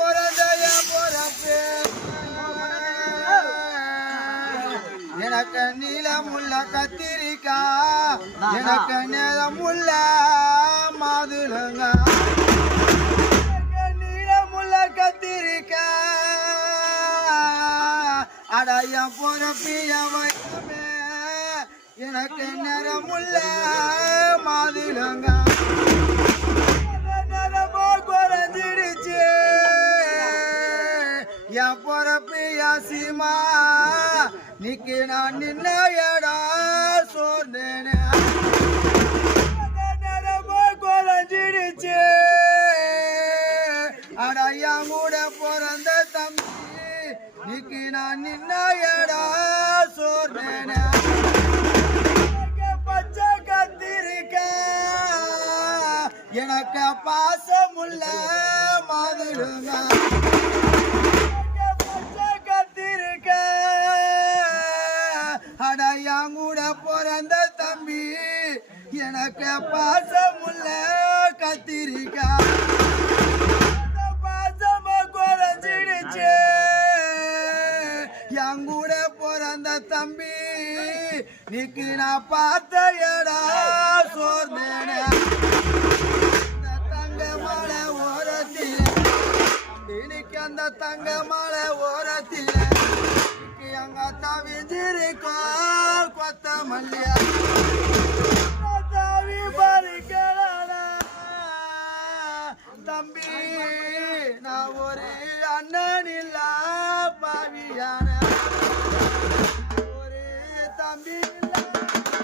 பிறப்பு எனக்கு நீளமுள்ள கத்திரிக்கா எனக்கு நேரமுள்ள மாதுளங்க. நீளமுள்ள கத்திரிக்கா. அடைய பொறப்பிய வைக்கமே எனக்கு நேரமுள்ள மாதுளங்க. நேரமோ குறைஞ்சிடுச்சு. என் பொறப்பு யாசிமா. நிக்கு நான் நின்ன எடா சோர்ந்தேனே. நேரமோ குறைஞ்சிடுச்சு. அடையா மூட பிறந்த தம்பி நிக்கு நான் நின்ன எடா சோர்ந்தேனே. எனக்கு பாசமுள்ள மாதுடுங்க கத்திருக்க. அடையாங்கூட பிறந்த தம்பி எனக்கு பாசமுள்ள கத்திரிக்கா. பாசமா குறைஞ்சிடுச்சு. என் கூட பிறந்த தம்பி நிக்கு நான் பார்த்த இடா சோர்ந்தேனே. இன்னைக்கு அந்த தங்க மலை ஓரத்தில் இன்னைக்கு எங்க தவிஞ்சிருக்கோம் கொத்தமல்லியா தவி பறிக்கல தம்பி நான்